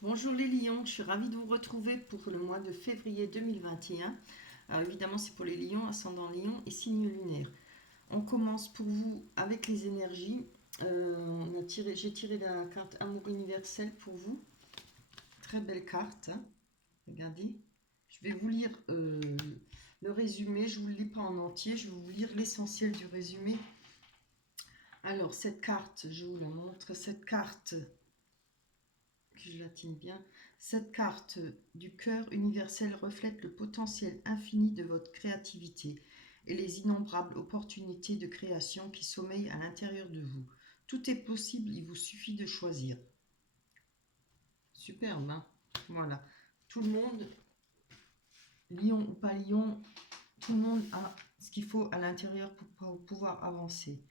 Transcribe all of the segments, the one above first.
Bonjour les lions, je suis ravie de vous retrouver pour le mois de février 2021. Alors évidemment c'est pour les lions, ascendant lion et signe lunaire. On commence pour vous avec les énergies. J'ai tiré la carte Amour universel pour vous. Très belle carte, hein. Regardez. Je vais vous lire le résumé, je ne vous le lis pas en entier, je vais vous lire l'essentiel du résumé. Alors cette carte, je vous la montre, cette carte que je la tienne bien. Cette carte du cœur universel reflète le potentiel infini de votre créativité et les innombrables opportunités de création qui sommeillent à l'intérieur de vous. Tout est possible, il vous suffit de choisir. Superbe, hein? Voilà. Tout le monde, lion ou pas lion, tout le monde a ce qu'il faut à l'intérieur pour pouvoir avancer.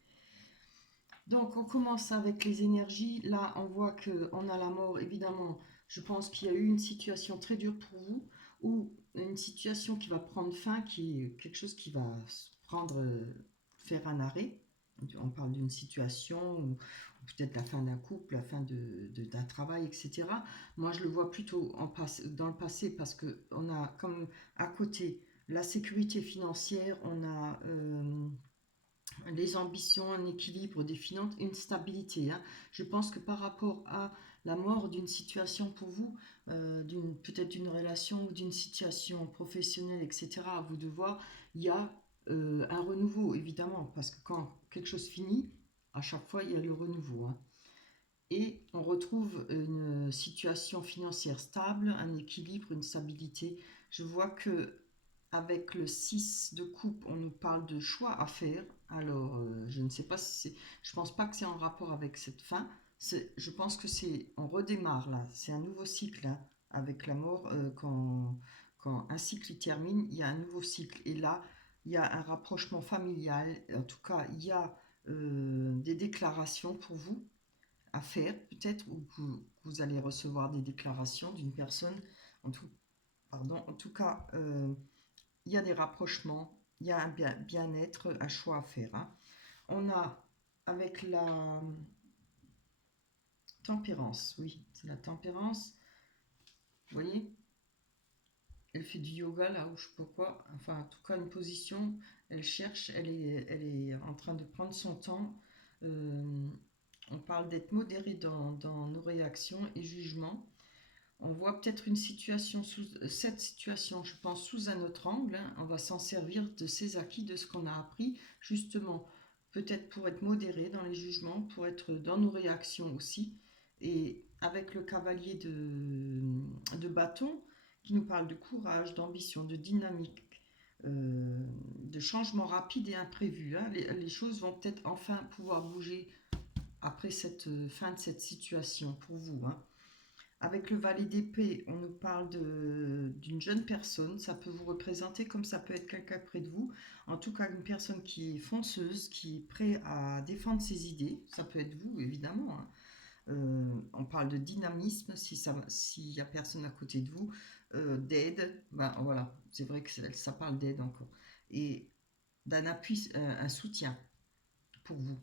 Donc on commence avec les énergies. Là, on voit qu'on a la mort, évidemment. Je pense qu'il y a eu une situation très dure pour vous, ou une situation qui va prendre fin, qui est quelque chose qui va prendre, faire un arrêt. On parle d'une situation, ou peut-être la fin d'un couple, la fin d'un travail, etc. Moi, je le vois plutôt dans le passé, parce qu'on a comme à côté la sécurité financière, on a les ambitions, un équilibre des finances, une stabilité, hein. Je pense que par rapport à la mort d'une situation pour vous, peut-être d'une relation ou d'une situation professionnelle, etc., à vous de voir, il y a un renouveau, évidemment, parce que quand quelque chose finit, à chaque fois, il y a le renouveau, hein. Et on retrouve une situation financière stable, un équilibre, une stabilité. Je vois que avec le 6 de coupe, on nous parle de choix à faire. Alors, je ne sais pas si c'est... Je pense pas que c'est en rapport avec cette fin. Je pense que c'est... On redémarre là. C'est un nouveau cycle, hein, avec la mort. Quand un cycle il termine, il y a un nouveau cycle. Et là, il y a un rapprochement familial. En tout cas, il y a des déclarations pour vous à faire, peut-être, ou que vous allez recevoir des déclarations d'une personne. En tout, en tout cas, il y a des rapprochements, il y a un bien-être, un choix à faire, hein. On a avec la tempérance, oui, c'est la tempérance. Vous voyez, elle fait du yoga là, ou je sais pas quoi. Enfin, en tout cas, une position. Elle cherche, elle est en train de prendre son temps. Euh, on parle d'être modéré dans nos réactions et jugements. On voit peut-être une situation cette situation, je pense, sous un autre angle, hein. On va s'en servir de ces acquis, de ce qu'on a appris, justement, peut-être pour être modéré dans les jugements, pour être dans nos réactions aussi. Et avec le cavalier de bâton, qui nous parle de courage, d'ambition, de dynamique, de changement rapide et imprévu, hein. Les choses vont peut-être enfin pouvoir bouger après cette fin de cette situation pour vous, hein. Avec le valet d'épée, on nous parle d'une jeune personne. Ça peut vous représenter comme ça peut être quelqu'un près de vous. En tout cas, une personne qui est fonceuse, qui est prête à défendre ses idées. Ça peut être vous, évidemment, hein. On parle de dynamisme s'il n'y a personne à côté de vous, d'aide. Ben, voilà, c'est vrai que ça parle d'aide encore. Et d'un appui, un soutien pour vous.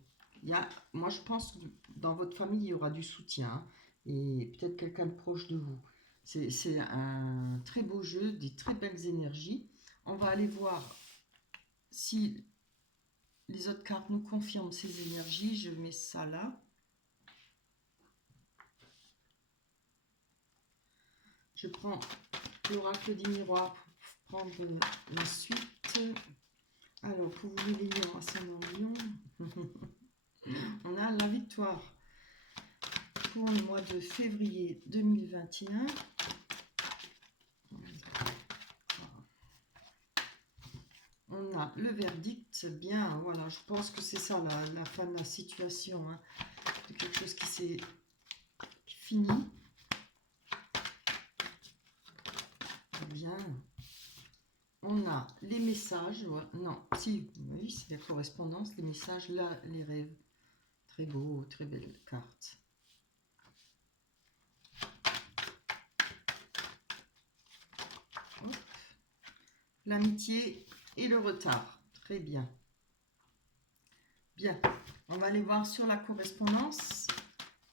Moi, je pense que dans votre famille, il y aura du soutien, hein, et peut-être quelqu'un de proche de vous. C'est un très beau jeu, des très belles énergies. On va aller voir si les autres cartes nous confirment ces énergies. Je mets ça là. Je prends l'oracle des miroirs pour prendre la suite. Alors, pour vous les lions, ascendant lion, on a la victoire pour le mois de février 2021. On a le verdict, bien, voilà, je pense que c'est ça la fin de la situation, hein, de quelque chose qui s'est fini. Bien. On a les messages, non, si, oui, c'est la correspondance, les messages, là, les rêves. Très beau, très belle carte. L'amitié et le retard. Très bien. Bien. On va aller voir sur la correspondance.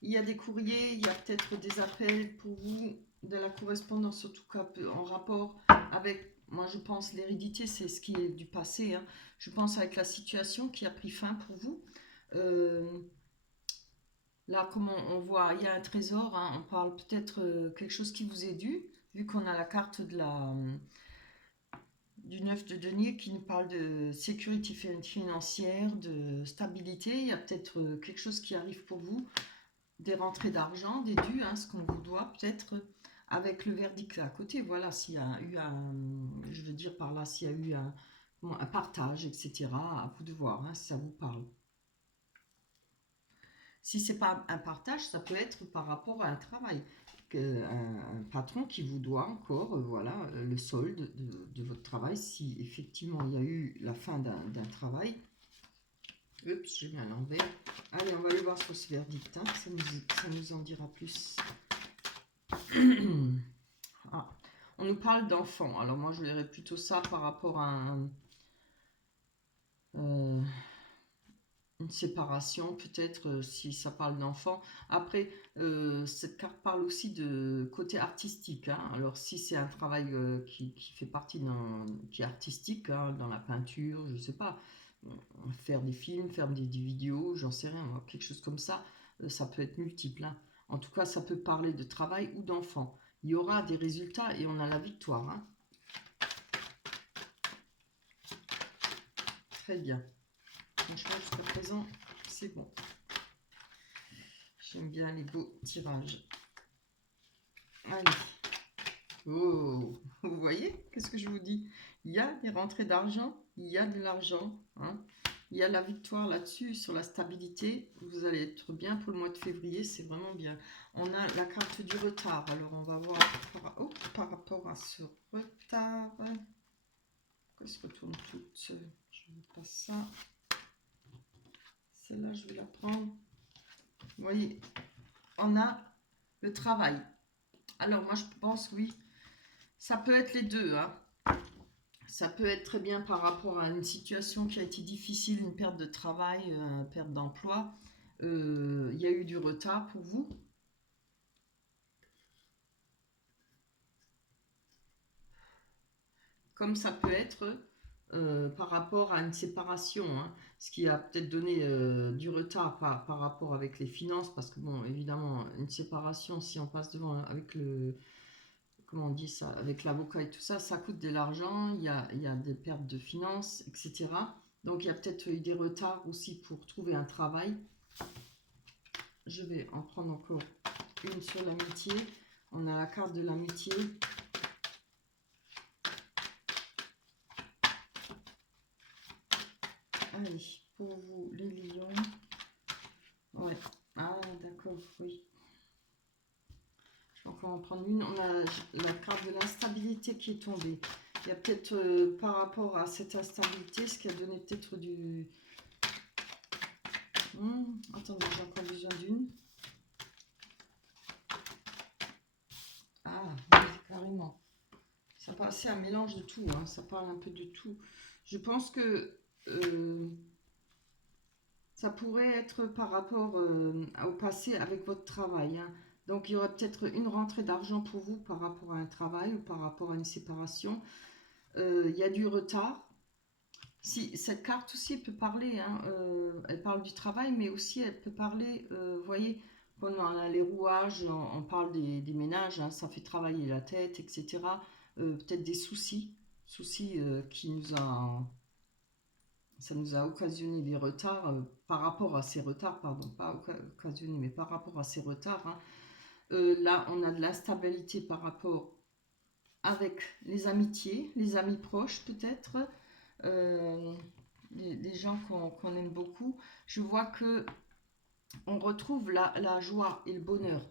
Il y a des courriers, il y a peut-être des appels pour vous, de la correspondance, en tout cas en rapport avec, moi je pense, l'hérédité, c'est ce qui est du passé. Hein. Je pense avec la situation qui a pris fin pour vous. Euh, Là, comme on voit, il y a un trésor, hein, on parle peut-être quelque chose qui vous est dû, vu qu'on a la carte du 9 de denier qui nous parle de sécurité financière, de stabilité. Il y a peut-être quelque chose qui arrive pour vous, des rentrées d'argent, des dus, hein, ce qu'on vous doit peut-être avec le verdict à côté. Voilà, s'il y a eu un, je veux dire par là, s'il y a eu un partage, etc. À vous de voir, hein, si ça vous parle. Si c'est pas un partage, ça peut être par rapport à un travail. Un patron qui vous doit encore, voilà, le solde de votre travail, si effectivement il y a eu la fin d'un travail. Oups, j'ai mis à l'envers. Allez, on va aller voir sur ce verdict, hein, ça nous en dira plus. Ah, on nous parle d'enfants, alors moi je verrais plutôt ça par rapport à euh, une séparation, peut-être si ça parle d'enfants. Après, cette carte parle aussi de côté artistique. Hein. Alors, si c'est un travail qui fait partie qui est artistique, hein, dans la peinture, je sais pas, faire des films, faire des vidéos, j'en sais rien, moi, quelque chose comme ça peut être multiple. Hein. En tout cas, ça peut parler de travail ou d'enfants. Il y aura des résultats et on a la victoire. Hein. Très bien. Franchement, jusqu'à présent, c'est bon. J'aime bien les beaux tirages. Allez. Oh, vous voyez, qu'est-ce que je vous dis? Il y a des rentrées d'argent, il y a de l'argent. Hein. Il y a la victoire là-dessus, sur la stabilité. Vous allez être bien pour le mois de février, c'est vraiment bien. On a la carte du retard. Alors, on va voir par rapport à ce retard. Pourquoi se retourne toute? Je veux pas ça. Celle-là, je vais la prendre. Vous voyez, on a le travail. Alors, moi, je pense, oui, ça peut être les deux. Hein. Ça peut être très bien par rapport à une situation qui a été difficile, une perte de travail, une perte d'emploi. Il y a eu du retard pour vous. Comme ça peut être par rapport à une séparation, hein, ce qui a peut-être donné du retard par rapport avec les finances, parce que bon, évidemment, une séparation, si on passe devant avec le, comment on dit ça, avec l'avocat et tout ça, ça coûte de l'argent, il y a des pertes de finances, etc. Donc il y a peut-être eu des retards aussi pour trouver un travail. Je vais en prendre encore une sur l'amitié. On a la carte de l'amitié. Allez, pour vous, les lions. Ouais. Ah, d'accord, oui. Je vais encore en prendre une. On a la carte de l'instabilité qui est tombée. Il y a peut-être par rapport à cette instabilité, ce qui a donné peut-être du... attendez, j'ai encore besoin d'une. Ah, oui, carrément. C'est un mélange de tout, hein. Ça parle un peu de tout. Je pense que ça pourrait être par rapport au passé avec votre travail. Hein. Donc il y aura peut-être une rentrée d'argent pour vous par rapport à un travail ou par rapport à une séparation. Il y a du retard. Si, cette carte aussi peut parler, hein, elle parle du travail, mais aussi elle peut parler, vous voyez, quand on a les rouages, on parle des ménages, hein, ça fait travailler la tête, etc. Peut-être des soucis qui nous a, ça nous a occasionné des retards par rapport à ces retards, pardon, pas occasionné, mais par rapport à ces retards. Hein. Là, on a de l'instabilité par rapport avec les amitiés, les amis proches peut-être, euh, des gens qu'on aime beaucoup. Je vois que on retrouve la joie et le bonheur.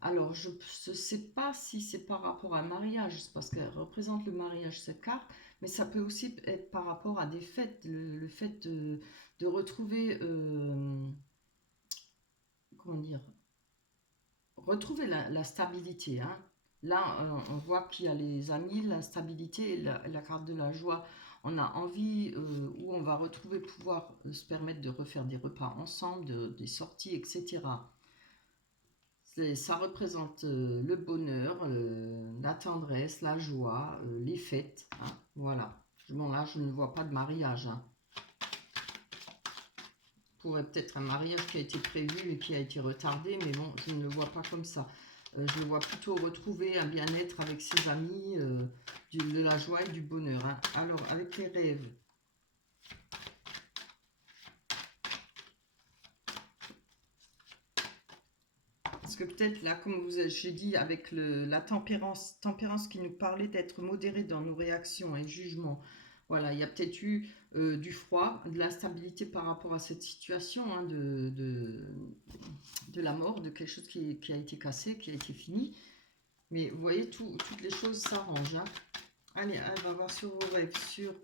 Alors, je ne sais pas si c'est par rapport à un mariage, c'est parce qu'elle représente le mariage, cette carte, mais ça peut aussi être par rapport à des fêtes, le fait de retrouver, comment dire, retrouver la stabilité. Hein. Là, on voit qu'il y a les amis, la stabilité et la carte de la joie. On a envie, où on va retrouver pouvoir se permettre de refaire des repas ensemble, des sorties, etc. Ça représente le bonheur, la tendresse, la joie, les fêtes. Hein, voilà. Bon, là, je ne vois pas de mariage. Hein. Pourrait peut-être un mariage qui a été prévu et qui a été retardé, mais bon, je ne le vois pas comme ça. Je le vois plutôt retrouver un bien-être avec ses amis, de la joie et du bonheur. Hein. Alors, avec les rêves. Parce que peut-être là, comme j'ai dit, avec la tempérance qui nous parlait d'être modéré dans nos réactions et jugements, voilà, il y a peut-être eu du froid, de l'instabilité par rapport à cette situation, hein, de la mort, de quelque chose qui a été cassé, qui a été fini. Mais vous voyez, toutes les choses s'arrangent. Hein. Allez, on va voir sur vos rêves, sur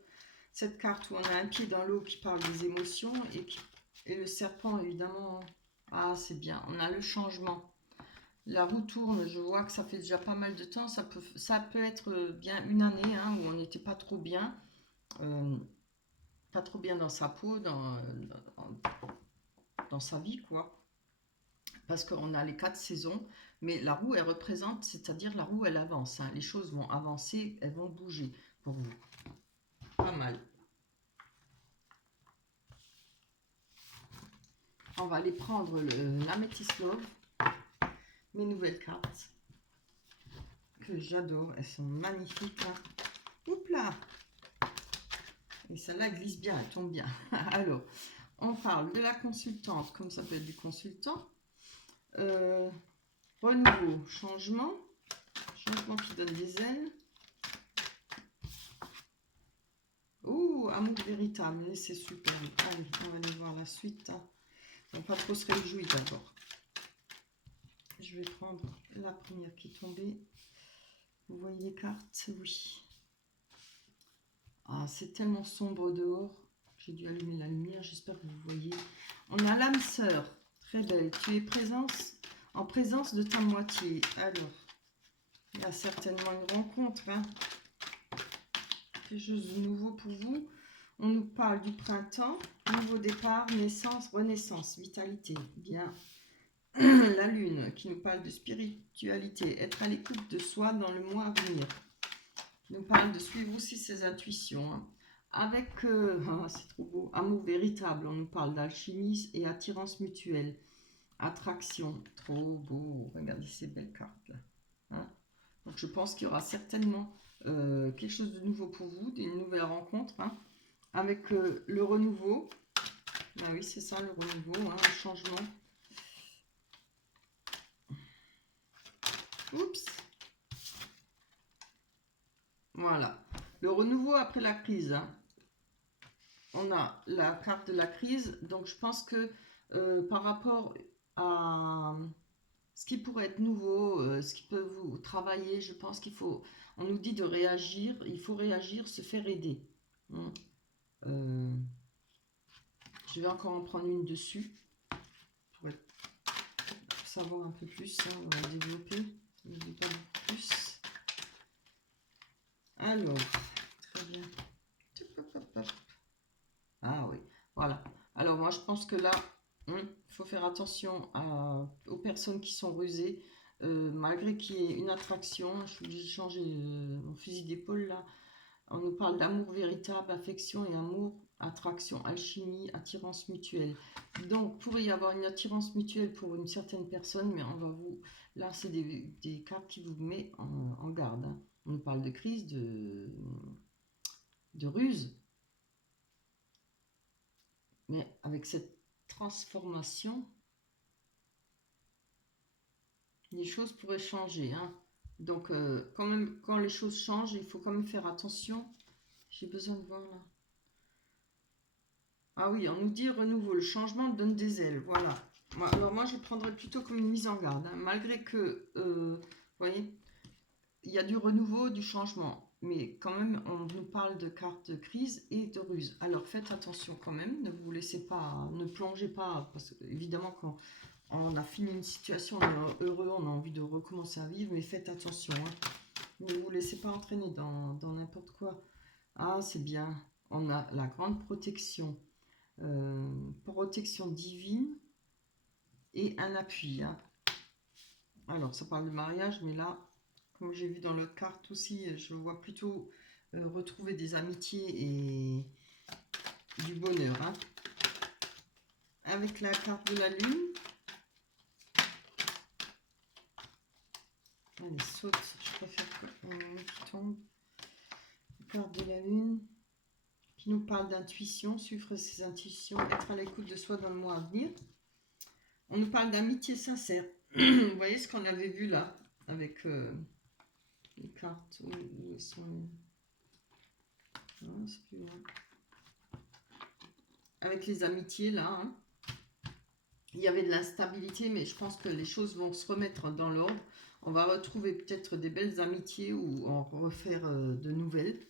cette carte où on a un pied dans l'eau qui parle des émotions et le serpent, évidemment. Ah, c'est bien. On a le changement. La roue tourne, je vois que ça fait déjà pas mal de temps. Ça peut être bien une année hein, où on n'était pas trop bien. Pas trop bien dans sa peau, dans sa vie, quoi. Parce qu'on a les 4 saisons. Mais la roue, elle représente, c'est-à-dire la roue, elle avance. Hein. Les choses vont avancer, elles vont bouger pour vous. Pas mal. On va aller prendre l'Amethyst Love. Mes nouvelles cartes. Que j'adore. Elles sont magnifiques. Hein. Oups là! Et celle-là glisse bien, elle tombe bien. Alors, on parle de la consultante, comme ça peut être du consultant. Renouveau, changement. Changement qui donne des ailes. Ouh, amour véritable, c'est super. Allez, on va aller voir la suite. Hein. On va pas trop se réjouir d'abord. Je vais prendre la première qui est tombée. Vous voyez les cartes? Oui. Ah, c'est tellement sombre dehors. J'ai dû allumer la lumière, j'espère que vous voyez. On a l'âme sœur, très belle. Tu es en présence de ta moitié. Alors, il y a certainement une rencontre. Hein. Quelque chose de nouveau pour vous. On nous parle du printemps, nouveau départ, naissance, renaissance, vitalité. Bien. La lune qui nous parle de spiritualité, être à l'écoute de soi dans le mois à venir. Qui nous parle de suivre aussi ses intuitions. Hein. Avec, c'est trop beau, amour véritable, on nous parle d'alchimie et attirance mutuelle. Attraction, trop beau. Regardez ces belles cartes là. Hein. Donc je pense qu'il y aura certainement quelque chose de nouveau pour vous, une nouvelle rencontre. Hein. Avec le renouveau. Ah oui, c'est ça le renouveau, hein, le changement. Oups. Voilà. Le renouveau après la crise. Hein. On a la carte de la crise. Donc je pense que par rapport à ce qui pourrait être nouveau, ce qui peut vous travailler, je pense qu'il faut, on nous dit de réagir, il faut réagir, se faire aider. Je vais encore en prendre une dessus, pour savoir un peu plus, hein, on va développer, pas beaucoup plus. Alors, très bien. Ah oui, voilà. Alors moi je pense que là, il faut faire attention aux personnes qui sont rusées. Malgré qu'il y ait une attraction, je suis obligée de changer mon fusil d'épaule là. On nous parle d'amour véritable, affection et amour, attraction, alchimie, attirance mutuelle. Donc, pourrait y avoir une attirance mutuelle pour une certaine personne, mais on va vous... Là, c'est des cartes qui vous mettent en garde. Hein. On nous parle de crise, de ruse. Mais avec cette transformation, les choses pourraient changer. Hein. Donc, quand même, quand les choses changent, il faut quand même faire attention. J'ai besoin de voir là. Ah oui, on nous dit renouveau, le changement donne des ailes. Voilà. Alors moi, je prendrais plutôt comme une mise en garde. Hein. Malgré que, vous voyez, il y a du renouveau, du changement. Mais quand même, on nous parle de cartes de crise et de ruse. Alors faites attention quand même. Ne vous laissez pas, ne plongez pas. Parce que, évidemment, quand on a fini une situation, on est heureux, on a envie de recommencer à vivre. Mais faites attention. Hein. Ne vous laissez pas entraîner dans n'importe quoi. Ah, c'est bien. On a la grande protection. Protection divine et un appui. Hein. Alors, ça parle de mariage, mais là, comme j'ai vu dans l'autre carte aussi, je vois plutôt retrouver des amitiés et du bonheur. Hein. Avec la carte de la lune. Allez, saute, je préfère qu'il tombe. La carte de la lune qui nous parle d'intuition, suivre ses intuitions, être à l'écoute de soi dans le mois à venir. On nous parle d'amitié sincère. Vous voyez ce qu'on avait vu là avec les cartes où sont. Non, c'est plus loin. Avec les amitiés là. Hein. Il y avait de l'instabilité, mais je pense que les choses vont se remettre dans l'ordre. On va retrouver peut-être des belles amitiés ou en refaire de nouvelles.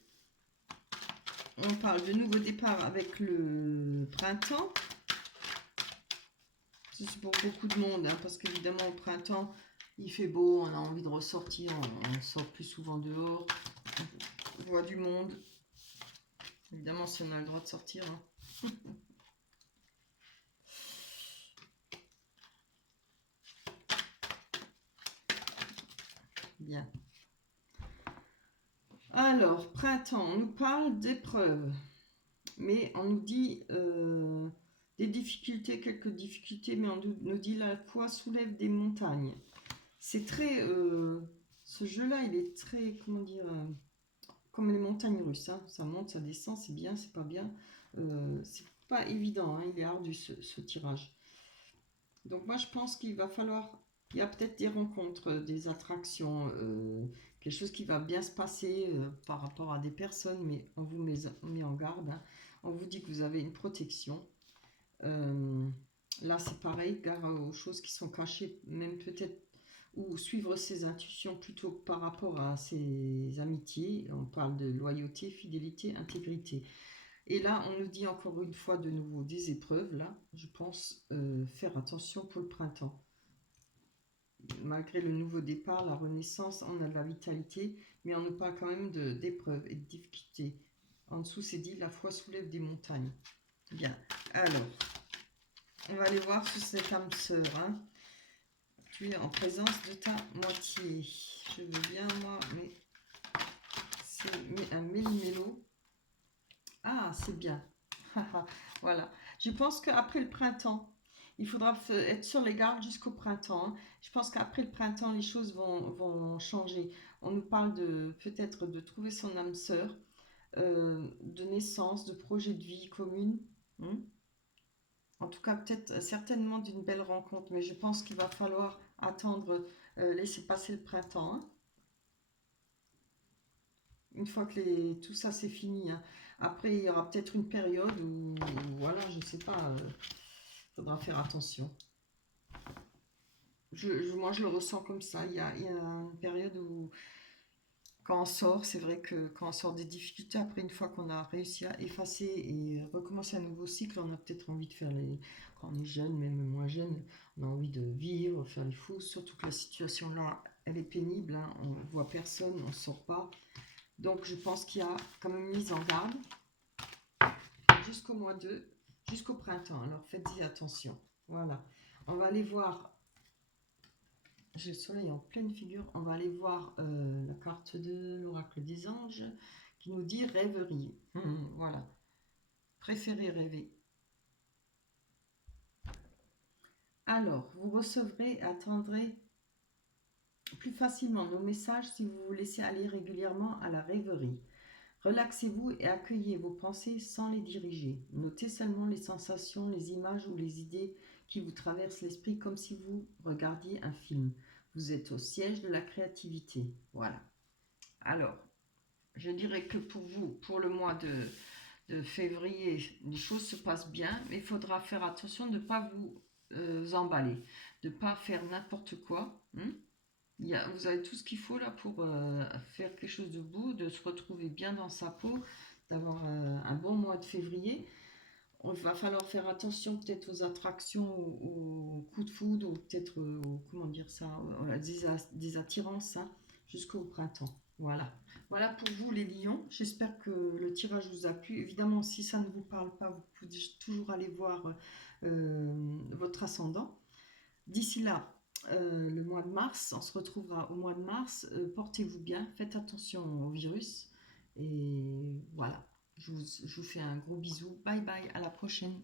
On parle de nouveau départ avec le printemps. C'est pour beaucoup de monde, hein, parce qu'évidemment, au printemps, il fait beau, on a envie de ressortir, on sort plus souvent dehors, on voit du monde. Évidemment, si on a le droit de sortir. Hein. Bien. Alors, printemps, on nous parle d'épreuves, mais on nous dit des difficultés, quelques difficultés, mais on nous dit la foi soulève des montagnes. C'est très... ce jeu-là, il est très, comment dire, comme les montagnes russes. Hein. Ça monte, ça descend, c'est bien, c'est pas bien. C'est pas évident, hein, il est ardu ce tirage. Donc moi, je pense qu'il va falloir... Il y a peut-être des rencontres, des attractions, quelque chose qui va bien se passer par rapport à des personnes, mais on vous met en garde. Hein. On vous dit que vous avez une protection. Là, c'est pareil, gare aux choses qui sont cachées, même peut-être, ou suivre ses intuitions plutôt que par rapport à ses amitiés. On parle de loyauté, fidélité, intégrité. Et là, on nous dit encore une fois de nouveau des épreuves. Là, je pense faire attention pour le printemps. Malgré le nouveau départ, la renaissance, on a de la vitalité, mais on nous parle quand même d'épreuves et de difficultés. En dessous, c'est dit la foi soulève des montagnes. Bien. Alors, on va aller voir sur cette âme sœur. Hein. Tu es en présence de ta moitié. Je veux bien, moi, mais c'est un méli-mélo. Ah, c'est bien. Voilà. Je pense qu'après le printemps, il faudra être sur les gardes jusqu'au printemps. Hein. Je pense qu'après le printemps, les choses vont changer. On nous parle peut-être de trouver son âme sœur, de naissance, de projet de vie commune. Hein. En tout cas, peut-être certainement d'une belle rencontre, mais je pense qu'il va falloir attendre, laisser passer le printemps. Hein. Une fois que tout ça c'est fini. Hein. Après, il y aura peut-être une période où, voilà, je ne sais pas, faudra faire attention. Moi, je le ressens comme ça. Il y a une période où, quand on sort, c'est vrai que quand on sort des difficultés, après, une fois qu'on a réussi à effacer et recommencer un nouveau cycle, on a peut-être envie de faire quand on est jeune, même moins jeune, on a envie de vivre, faire les fous, surtout que la situation là, elle est pénible, hein, on voit personne, on ne sort pas. Donc, je pense qu'il y a quand même une mise en garde jusqu'au mois 2, jusqu'au printemps. Alors, faites-y attention. Voilà. On va aller voir. J'ai le soleil en pleine figure. On va aller voir la carte de l'oracle des anges qui nous dit rêverie. Voilà. Préférez rêver. Alors, vous recevrez et attendrez plus facilement nos messages si vous vous laissez aller régulièrement à la rêverie. Relaxez-vous et accueillez vos pensées sans les diriger. Notez seulement les sensations, les images ou les idées qui vous traversent l'esprit comme si vous regardiez un film. Vous êtes au siège de la créativité. Voilà. Alors, je dirais que pour vous, pour le mois de février, les choses se passent bien, mais il faudra faire attention de ne pas vous emballer, de ne pas faire n'importe quoi. Vous avez tout ce qu'il faut là pour faire quelque chose de beau, de se retrouver bien dans sa peau, d'avoir un bon mois de février. Il va falloir faire attention peut-être aux attractions, aux coups de foudre, ou peut-être, comment dire ça, des attirances hein, jusqu'au printemps. Voilà. Voilà pour vous les lions. J'espère que le tirage vous a plu. Évidemment, si ça ne vous parle pas, vous pouvez toujours aller voir votre ascendant. D'ici là, le mois de mars. On se retrouvera au mois de mars. Portez-vous bien, faites attention au virus. Et voilà, je vous fais un gros bisou. Bye bye, à la prochaine.